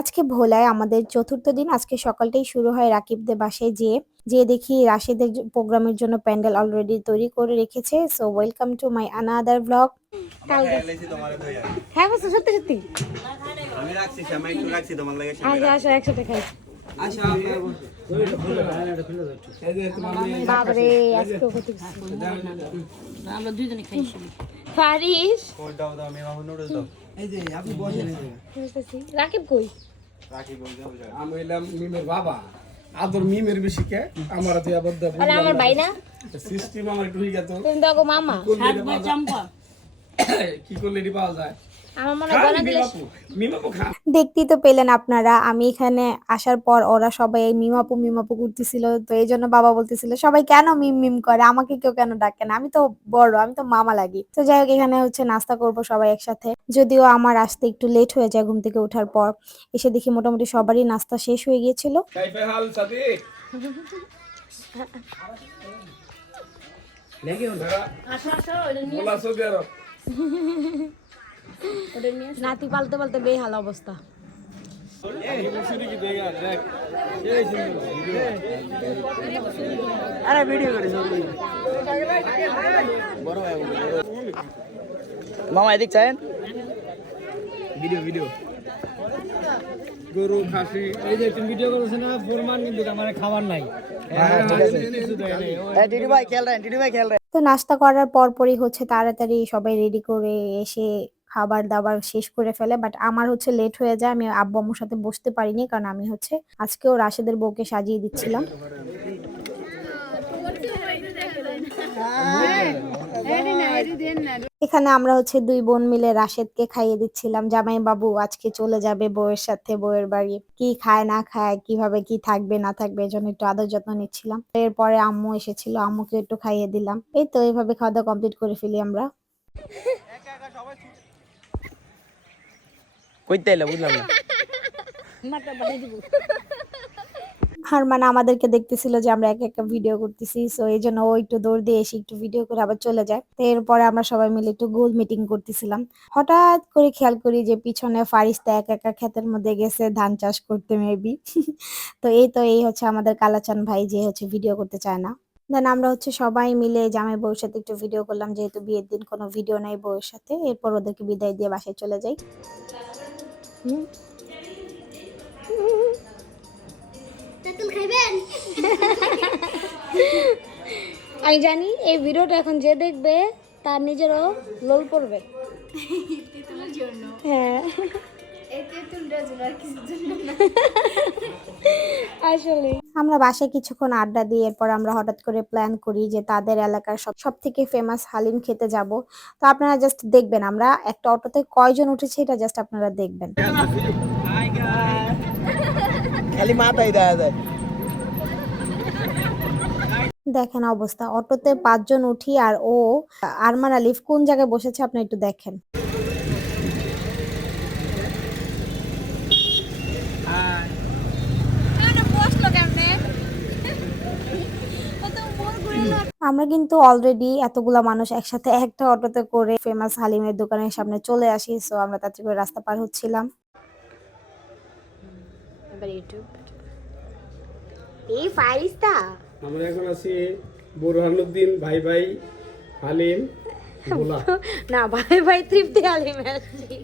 আজকে ভোলায় আমাদের চতুর্থ দিন। আজকে সকালটাই শুরু হয় রাকিবদের বাসায় যেয়ে দেখি রাশেদের প্রোগ্রামের জন্য প্যান্ডেল অলরেডি তৈরি করে রেখেছে। So welcome to my another blog. হ্যাঁ বলছো সত্যি সত্যি আমি রাখছি শ্যামাই একটু রাখছি তোমার লাগে আচ্ছা একসাথে খাই আচ্ছা বাবারে আজকে কত আমরা দুইজনে খাইছি ফারিস কোল দাও দাও আমি বাহু নুডলস দাও এই যে আপনি বসেন রাকিব কই রাকিব বল যাও আমি এলাম মিমের বাবা আদর মিমের বেশি কে আমার তো আবদ্ধ আরে আমার ভাই না সিস্টেম আমার একটু হই গেল তুমি দেখো মামা হাত ভাই চম্পা কি করলে দি পাওয়া যায় আমার মনে গলা দিলে মিমাপু খা দেখতেই তো পেলেন আপনারা। আমি এখানে আসার পর ওরা সবাই মিমাপু করতেছিল, তো এইজন্য বাবা বলতেছিল সবাই কেন মিম মিম করে, আমাকে কেউ কেন ডাকে না, আমি তো বড়, আমি তো মামা লাগি। তো যাই হোক এখানে হচ্ছে নাস্তা করব সবাই একসাথে। যদিও আমার আসতে একটু লেট হয়ে যায় ঘুম থেকে ওঠার পর, এসে দেখি মোটামুটি সবারই নাস্তা শেষ হয়ে গিয়েছিল। কাইফে হাল সাদি লেগে ওরা আসো ওটা নিয়ে বলা সৌদি আরব নাতি পালতে পালতে বেহাল অবস্থা। আরে ভিডিও করিস মামা এদিক চান ভিডিও গরু খাসি এই যে তুমি ভিডিও করছ না ফরমান, কিন্তু আমার খাবার নাই। দিদি ভাই খেল রে তো নাস্তা করার পরই হচ্ছে তাড়াতাড়ি সবাই রেডি করে এসে খাবার দাবার শেষ করে ফেলে। বাট আমার হচ্ছে লেট হয়ে যায়, আমি আব্বু আম্মুর সাথে বসতে পারিনি, কারণ আমি হচ্ছে আজকেও রাশেদের বউকে সাজিয়ে দিচ্ছিলাম। এখানে আমরা হচ্ছে দুই বোন মিলে রাশেদকে খাইয়ে দিচ্ছিলাম। জামাই বাবু আজকে চলে যাবে বউয়ের সাথে বউয়ের বাড়ি, কি খায় না খায়, কিভাবে কি থাকবে না থাকবে, এজন্য একটু আদর যত্ন নিচ্ছিলাম। এরপরে আম্মু এসেছিল, আম্মুকে একটু খাইয়ে দিলাম। এই তো এইভাবে খাওয়া দাওয়া কমপ্লিট করে ফেলি আমরা। আর মানে আমাদেরকে দেখতেছিল যে আমরা এক একটা ভিডিও করতেছি, সো এই জন্য ও একটু দৌড় দিয়ে এসে একটু ভিডিও করে আবার চলে যায়। তো এরপরে আমরা সবাই মিলে একটু গোল মিটিং করতেছিলাম। হঠাৎ করে খেয়াল করি যে পিছনে ফারিস্তা একা ক্ষেতের মধ্যে গেছে ধান চাষ করতে মেবি। তো এই হচ্ছে আমাদের কালাচান ভাই, যে হচ্ছে ভিডিও করতে চায় না। দেন আমরা হচ্ছে সবাই মিলে জামাই বউর সাথে একটু ভিডিও করলাম, যেহেতু বিয়ের দিন কোনো ভিডিও নাই বউয়ের সাথে। এরপর ওদেরকে বিদায় দিয়ে বাসায় চলে যাই। আমি জানি এই ভিডিওটা এখন যে দেখবে তার নিজেরও লোল পড়বে। হ্যাঁ আসলে আমরা বাসায় কিছুক্ষণ আড্ডা দিই, এরপর আমরা হঠাৎ করে প্ল্যান করি যে তাদের এলাকার সব থেকে ফেমাস হালিম খেতে যাব। তো আপনারা জাস্ট দেখবেন আমরা একটা অটোতে কয়জন উঠেছে, এটা জাস্ট আপনারা দেখবেন। খালি মাথায় দেয়া যায়। দেখেন অবস্থা, অটোতে 5 জন উঠি আর ও আরমান আলিফ কোন জায়গায় বসেছে আপনি একটু দেখেন। আমরা কিন্তু অলরেডি এতগুলা মানুষ একসাথে একটা অটোতে করে ফেমাস হালিমের দোকানের সামনে চলে আসি। সো আমরা তাড়াতাড়ি করে রাস্তা পার হচ্ছিলাম। এই ফারিস্তা আমরা এখন আছি বুরহানুদ্দিন ভাই হালিম ভোলা না ভাই তৃপ্তি হালিম আসছি।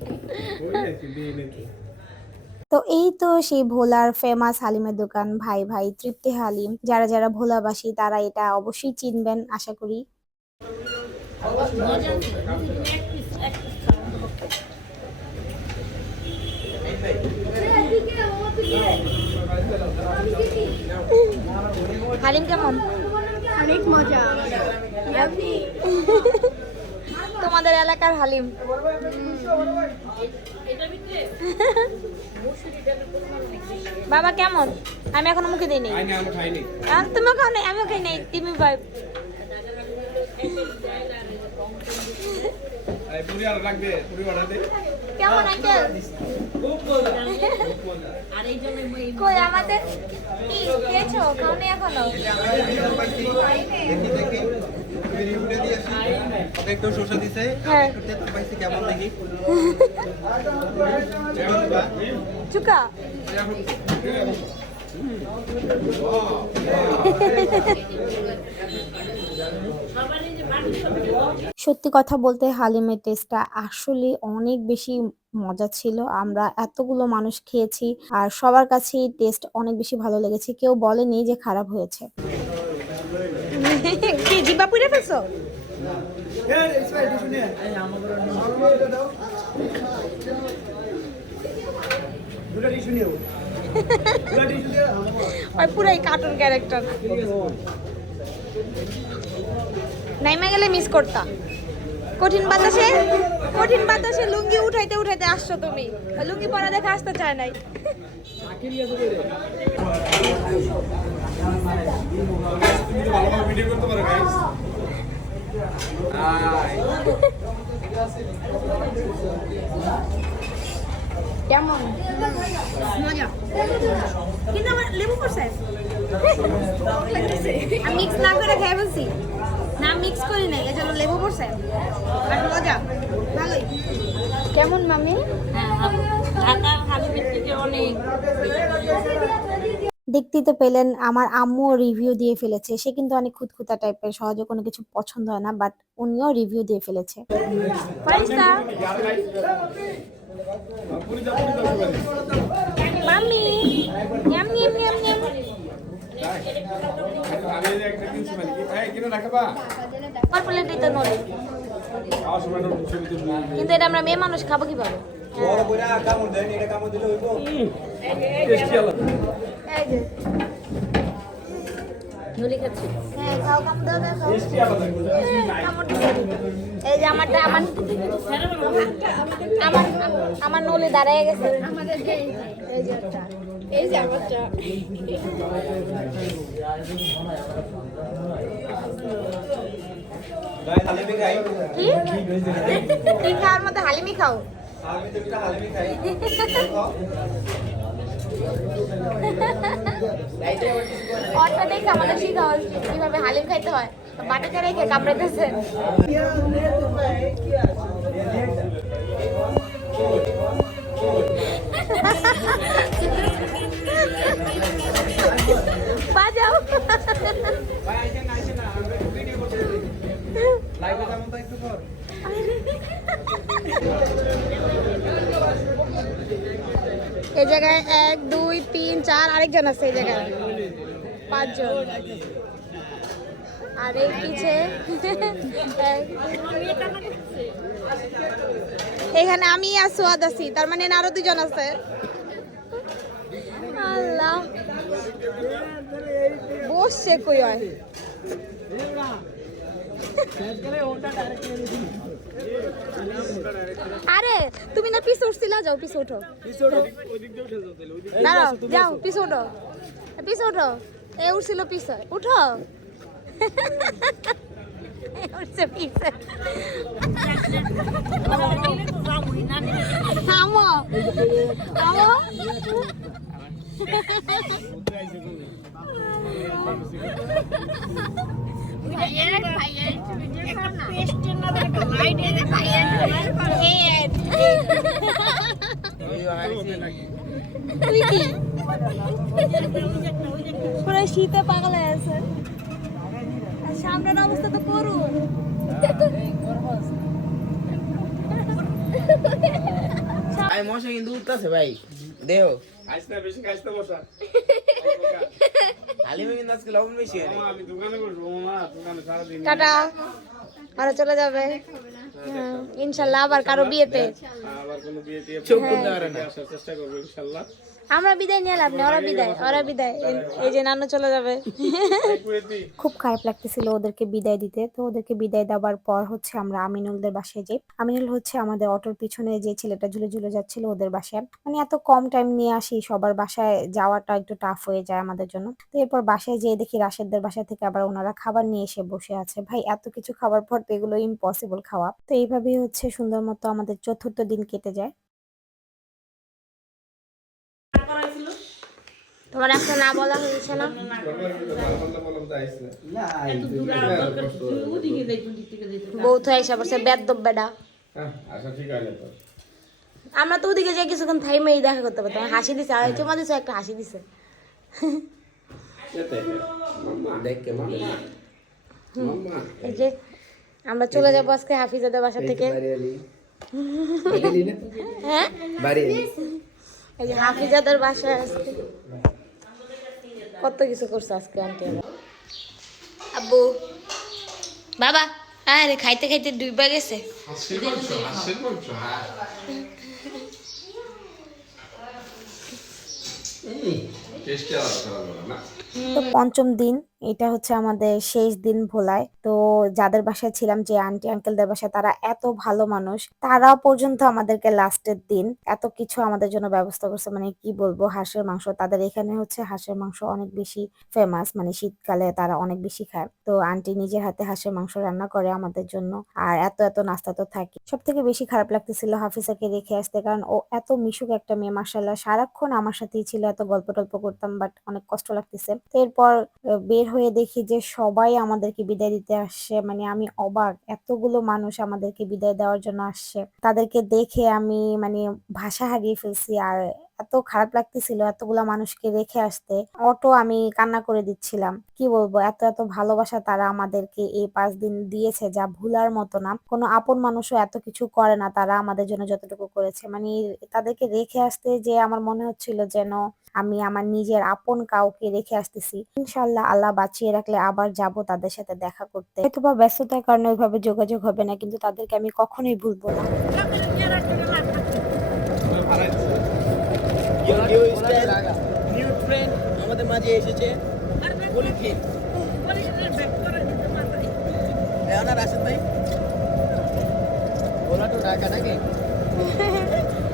তো এই তো সেই ভোলার ফেমাস হালিমের দোকান ভাই তৃপ্তি হালিম। যারা যারা ভোলাবাসী তারা এটা অবশ্যই চিনবেন আশা করি। হালিম কেমন? অনেক মজা। তোমাদের এলাকার হালিম বাবা কেমন? আমি এখনো মুখে দিই নাই। তুমিও খাও নাই? আমিও খাই নাই। তুমি ভাই কেমন আঙ্কেল? কই আমাদের কি খেয়েছো? খাওনি এখনো? একটু শসা দিছে, হ্যাঁ। একটু তেঁতুল পাইছি, কেমন দেখি? চুকা সত্যি কথা বলতে হালিমের টেস্টটা আসলে অনেক বেশি মজা ছিল। আমরা এতগুলো মানুষ খেয়েছি আর সবার কাছেই টেস্ট অনেক বেশি ভালো লেগেছে, কেউ বলেনি যে খারাপ হয়েছে। কি জিবা পুড়ে ফেলছো? পুরাই কার্টুন ক্যারেক্টার। নাইমা গেলে মিস করতা। কঠিন বাতাসে লুঙ্গি উঠাইতে উঠাইতে আসছো তুমি। লুঙ্গি পরা দেখে আসতে চায় নাই। কেমন মজা? কিন্তু আমার লেবু পড়ছে। আমি মিক্স না করে খেয়ে বলছি না, মিক্স করি নাই, এজন্য লেবু পড়ছে। আর মজা ভালোই। কেমন মামি? দেখতেই তো পেলেন আমার আম্মুও রিভিউ দিয়ে ফেলেছে। সে কিন্তু অনেক খুঁতখুঁতা টাইপের, সহজে কোনো কিছু পছন্দ হয় না, বাট উনিও রিভিউ দিয়ে ফেলেছে। মামি ইয়াম ইয়াম ইয়াম ইয়াম। কিন্তু এটা আমরা মেয়ে মানুষ খাবো কিভাবে? এই যে আমার নলি দাঁড়ায় গেছে। এই যে আমারটা কি খাওয়ার মধ্যে হালিমি খাও। অর্থ দেখে আমাদের শিখাও কিভাবে হালিম খাইতে হয়। বাটিতে রেখে কামড়াইতেছে। বাজাও। এই জায়গায় 1 2 3 4 আরেকজন আছে। এই জায়গায় 5 জন। আর এই পিছে এখানে আমি আর সোয়াদ আছি, তার মানে আরো 2 জন আছে। আল্লাহ বসছে কই হয়। আরে তুমি না পিছে উঠছিলা, যাও পিছে উঠো। দাঁড়াও, যাও পিছে উঠো, পিছে উঠো। এ উঠছিল পিছে, উঠো। উঠছে পিছে। থামো থামো। পুরো শীতে পাগল হয়ে আছে। সামনের অবস্থা তো করুন। মশা কিন্তু উঠতেছে ভাই, দেহ টাটা। আরো চলে যাবে ইনশাল্লাহ, আবার কারো বিয়েতে চোখ খুলতে পারে না। আমরা বিদায় নিয়ে লাভ নেই, ওরা বিদায় এই যে নানু চলে যাবে। খুব খারাপ লাগতেছিল ওদেরকে বিদায় দিতে। তো ওদেরকে বিদায় দেওয়ার পর হচ্ছে আমরা আমিনুলদের বাসায় যাই। আমিনুল হচ্ছে আমাদের অটোর পিছনে যে ছেলেটা ঝুলে ঝুলে যাচ্ছিল ওদের বাসায়। মানে এত কম টাইম নিয়ে আসি, সবার বাসায় যাওয়াটা একটু টাফ হয়ে যায় আমাদের জন্য। তো এরপর বাসায় যেয়ে দেখি রাশেদদের বাসা থেকে আবার ওনারা খাবার নিয়ে এসে বসে আছে। ভাই এত কিছু খাবার পর তো এগুলো ইম্পসিবল খাওয়া। তো এইভাবেই হচ্ছে সুন্দর মতো আমাদের চতুর্থ দিন কেটে যায়। তোমার একটা না বলা হয়েছে না? বউ তো আইসা পড়ছে বেদ্যব বেডা। আমরা তো ওদিকে যাই কিছুক্ষণ থাইমেই দেখা করতে পারতাম। হাসি দিছে, আর চুমা দিছে, একটা হাসি দিছে। এই যে আমরা চলে যাবো আজকে হাফিজাদের বাসা থেকে। হ্যাঁ এই যে হাফিজাদের বাসায় আজকে কত কিছু করছে আজকে আন্টি। আব্বু বাবা আরে খাইতে খাইতে ডুইবা গেছে। তো পঞ্চম দিন এটা হচ্ছে আমাদের শেষ দিন ভোলায়। তো যাদের বাসায় ছিলাম, যে আন্টি আঙ্কেলদের বাসায়, তারা এত ভালো মানুষ, তারা পর্যন্ত আমাদেরকে লাস্টের দিন এত কিছু আমাদের জন্য ব্যবস্থা করছে। মানে কি বলবো, হাঁসের মাংস, তাদের এখানে হচ্ছে হাঁসের মাংস অনেক বেশি ফেমাস, মানে শীতকালে তারা অনেক বেশি খায়। তো আন্টি নিজের হাতে হাঁসের মাংস রান্না করে আমাদের জন্য, আর এত এত নাস্তা তো থাকে। সব থেকে বেশি খারাপ লাগতেছিল হাফিজাকে রেখে আসতে, কারণ ও এত মিশুক একটা মেয়ে, মাশাআল্লাহ সারাক্ষণ আমার সাথেই ছিল, এত গল্প টল্প করতাম, বাট অনেক কষ্ট লাগতেছে। তো এরপর বের হয়ে দেখি যে সবাই আমাদেরকে বিদায় দিতে আসছে। মানে আমি অবাক, এতগুলো মানুষ আমাদেরকে বিদায় দেওয়ার জন্য আসছে। তাদেরকে দেখে আমি মানে ভাষা হারিয়ে ফেলছি, আর এত খারাপ লাগতেছিল এতগুলা মানুষকে রেখে আসতে। অটো আমি কান্না করে দিচ্ছিলাম। কি বলবো, এত এত ভালোবাসা তারা আমাদেরকে এই 5 দিন দিয়েছে, যা ভুলার মতো না। কোনো আপন মানুষও এত কিছু করে না তারা আমাদের জন্য যতটুকু করেছে। মানে তাদেরকে রেখে আসতে যে আমার মনে হচ্ছিল যেন আমি আমার নিজের আপন কাউকে রেখে আসতেছি। ইনশাল্লাহ আল্লাহ বাঁচিয়ে রাখলে আবার যাব তাদের সাথে দেখা করতে। হয়তোবা ব্যস্ততার কারণে ওইভাবে যোগাযোগ হবে না, কিন্তু তাদেরকে আমি কখনোই ভুলবো না। নিউ ট্রেন্ড আমাদের মাঝে এসেছে পলিথিন। রাশেদ ভাই ওলা তো ঢাকা নাকি?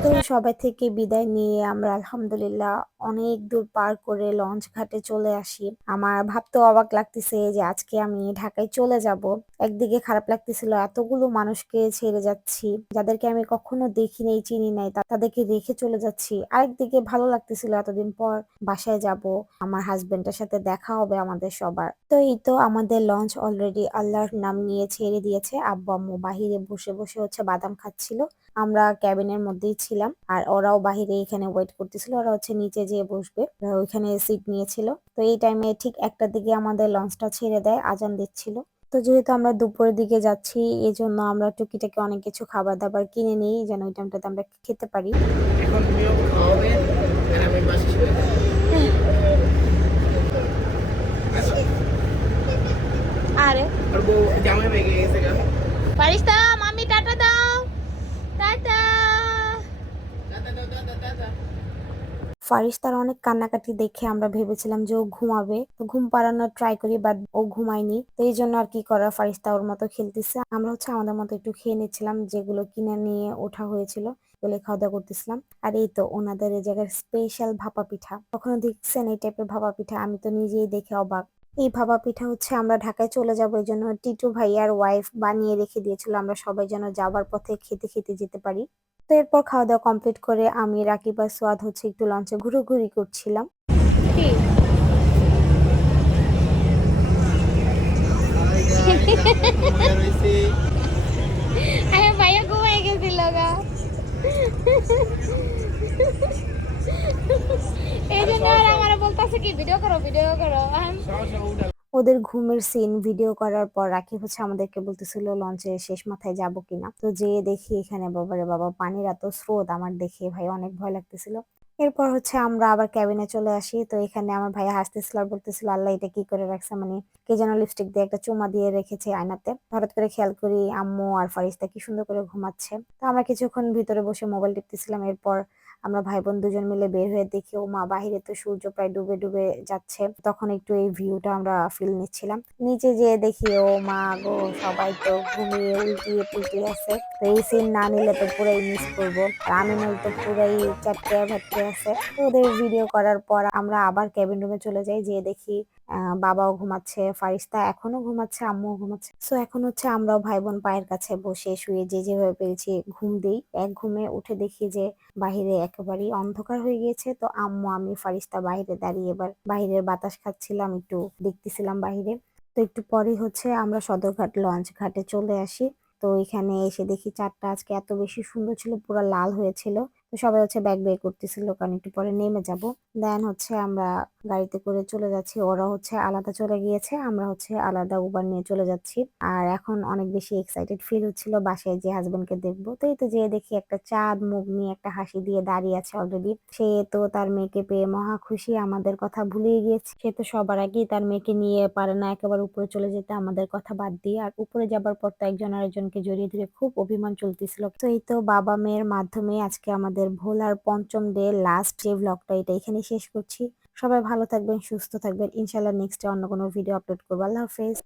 তো সবাই থেকে বিদায় নিয়ে আমরা আলহামদুলিল্লাহ অনেক দূর পার করে লঞ্চ ঘাটে চলে আসি। আমার ভাবতে অবাক লাগতেছে যে আজকে আমি ঢাকায় চলে যাব। একদিকে খারাপ লাগতেছিল এতগুলো মানুষকে ছেড়ে যাচ্ছি, যাদেরকে আমি কখনো দেখি নাই, চিনি নাই, তাদেরকে রেখে চলে যাচ্ছি। আরেকদিকে ভালো লাগতেছিল এতদিন পর বাসায় যাব, আমার হাজবেন্ডের সাথে দেখা হবে আমাদের সবার। তো এই তো আমাদের লঞ্চ অলরেডি আল্লাহর নাম নিয়ে ছেড়ে দিয়েছে। আব্বু আম্মু বাহিরে বসে বসে হচ্ছে বাদাম খাচ্ছিল। আমরা ক্যাবিনের মধ্যেই ছিলাম, আর ওরাও বাহিরে এখানে ওয়েট করতেছিল। ওরা হচ্ছে নিচে যেয়ে বসবে, ওরা ওইখানে সিট নিয়েছিল। তো এই টাইমে ঠিক 1টার দিকে আমাদের লঞ্চটা ছেড়ে দেয়, আজান দিচ্ছিল। তো যেহেতু আমরা দুপুরের দিকে যাচ্ছি, এই জন্য আমরা টুকিটাকি অনেক কিছু খাবার দাবার কিনে নিই, যেন ওই টাইমটাতে আমরা খেতে পারি। এখন তুমিও খাওয়াবে আর আমি বাসে শুয়ে থাকবো। আরে আর বউ জামাই বেগে গেছে গা। ফারিস্তা মামি টাটা দাও, টাটা। ফারিস্তার অনেক কান্নাকাটি দেখে আমরা ভেবেছিলাম যে ও ঘুমাবে, তো ঘুম পাড়ানোর ট্রাই করি, বাট ও ঘুমায়নি। তো এই জন্য আর কি করা, ফারিস্তা ওর মতো খেলতেছে, আমরা হচ্ছে আমাদের মতো একটু খেয়ে নিচ্ছিলাম যেগুলো কিনে নিয়ে ওঠা হয়েছিল, বলে খাওয়া দাওয়া করতেছিলাম। আর এই তো ওনাদের এই জায়গার স্পেশাল ভাপা পিঠা, কখনো দেখছেন এই টাইপের ভাপা পিঠা? আমি তো নিজেই দেখে অবাক। এই ভাপা পিঠা হচ্ছে আমরা ঢাকায় চলে যাবো এই জন্য টিটু ভাইয়ার ওয়াইফ বানিয়ে রেখে দিয়েছিল, আমরা সবাই যেন যাবার পথে খেতে খেতে যেতে পারি। তো এরপর খাওয়া দাওয়া কমপ্লিট করে আমি, রাকিব আর সোয়াদ হচ্ছে একটু লঞ্চে ঘুরোঘুরি করছিলাম। কি আরে ভাইয়া ঘুমাই গেছিল গা, এই জন্য আর আমার বলতাছে কি ভিডিও করো ভিডিও করো। ওদের ঘুমের সিন ভিডিও করার পর রাকিব হচ্ছে আমাদেরকে বলতেছিল লঞ্চে শেষ মাথায় যাব কিনা। তো যেয়ে দেখি এখানে বাবারে বাবা পানির এত স্রোত, আমার দেখে ভাই অনেক ভয় লাগতেছিল। এরপর হচ্ছে আমরা আবার ক্যাবিনে চলে আসি। তো এখানে আমার ভাইয়া হাসতেছিল আর বলতেছিল আল্লাহ এটা কি করে রাখছে, মানে কে যেন লিপস্টিক দিয়ে একটা চুমা দিয়ে রেখেছে আয়নাতে। হঠাৎ করে খেয়াল করি আম্মু আর ফারিস্তা কি সুন্দর করে ঘুমাচ্ছে। তো আমরা কিছুক্ষণ ভিতরে বসে মোবাইল টিপতেছিলাম। এরপর আমরা ভাই বোন দুজন মিলে বের হয়ে দেখি ও মা বাহিরে তো সূর্য প্রায় ডুবে ডুবে যাচ্ছে, তখন একটু এই ভিউটা আমরা ফিল নিচ্ছিলাম। নিচে যেয়ে দেখি ও মা গো সবাই তো ঘুমিয়ে উল্টিয়ে পুল্টিয়ে আছে, তো এই সিন না নিলে তো পুরাই মিস করবো। আর আমিনুল তো পুরাই চাটকে ভাটকে আছে। তো ওদের ভিডিও করার পর আমরা আবার কেবিন রুমে চলে যাই, যেয়ে দেখি বাবাও ঘুমাচ্ছে, ফারিস্তা এখনো ঘুমাচ্ছে, আম্মুও ঘুমাচ্ছে। সো এখন হচ্ছে আমরাও ভাই বোন পায়ের কাছে বসে শুয়ে যে যেভাবে পেরেছি ঘুম দেই। এক ঘুমে উঠে দেখি যে বাহিরে একেবারেই অন্ধকার হয়ে গিয়েছে। তো আম্মু আমি ফারিস্তা বাইরে দাঁড়িয়ে এবার বাইরের বাতাস খাচ্ছিলাম, একটু দেখতেছিলাম বাইরে। তো একটু পরেই হচ্ছে আমরা সদরঘাট লঞ্চ ঘাটে চলে আসি। তো এখানে এসে দেখি চাঁদটা আজকে এত বেশি সুন্দর ছিল, পুরো লাল হয়েছিল। তো সবাই হচ্ছে ব্যাগ বের করতেছিল, কারণ একটু পরে নেমে যাব। দেন হচ্ছে আমরা গাড়িতে করে চলে যাচ্ছি, ওরা হচ্ছে আলাদা চলে গিয়েছে, আমরা হচ্ছে আলাদা উবার নিয়ে চলে যাচ্ছি। আর এখন অনেক বেশি এক্সাইটেড ফিল হচ্ছিল বাসায় যে হাজবেন্ডকে দেখবো। তো এই তো যেয়ে দেখি একটা চাঁদ মুখ নিয়ে একটা হাসি দিয়ে দাঁড়িয়ে আছে অলরেডি। সে তো তার মেয়েকে পেয়ে মহা খুশি, আমাদের কথা ভুলেই গিয়েছে। সে তো সবার আগেই তার মেয়েকে নিয়ে পারে না একেবারে উপরে চলে যেতে, আমাদের কথা বাদ দিয়ে। আর উপরে যাবার পর তো একজন আরেকজনকে জড়িয়ে ধরে খুব অভিমান চলতেছিল। তো এই তো বাবা মেয়ের মাধ্যমে আজকে আমাদের ভোলার পঞ্চম ডে লাস্ট যে ভ্লগটা এটা এখানে শেষ করছি। সবাই ভালো থাকবেন, সুস্থ থাকবেন। ইনশাল্লাহ নেক্সট অন্য কোনো ভিডিও আপলোড করবো। আল্লাহ হাফেজ।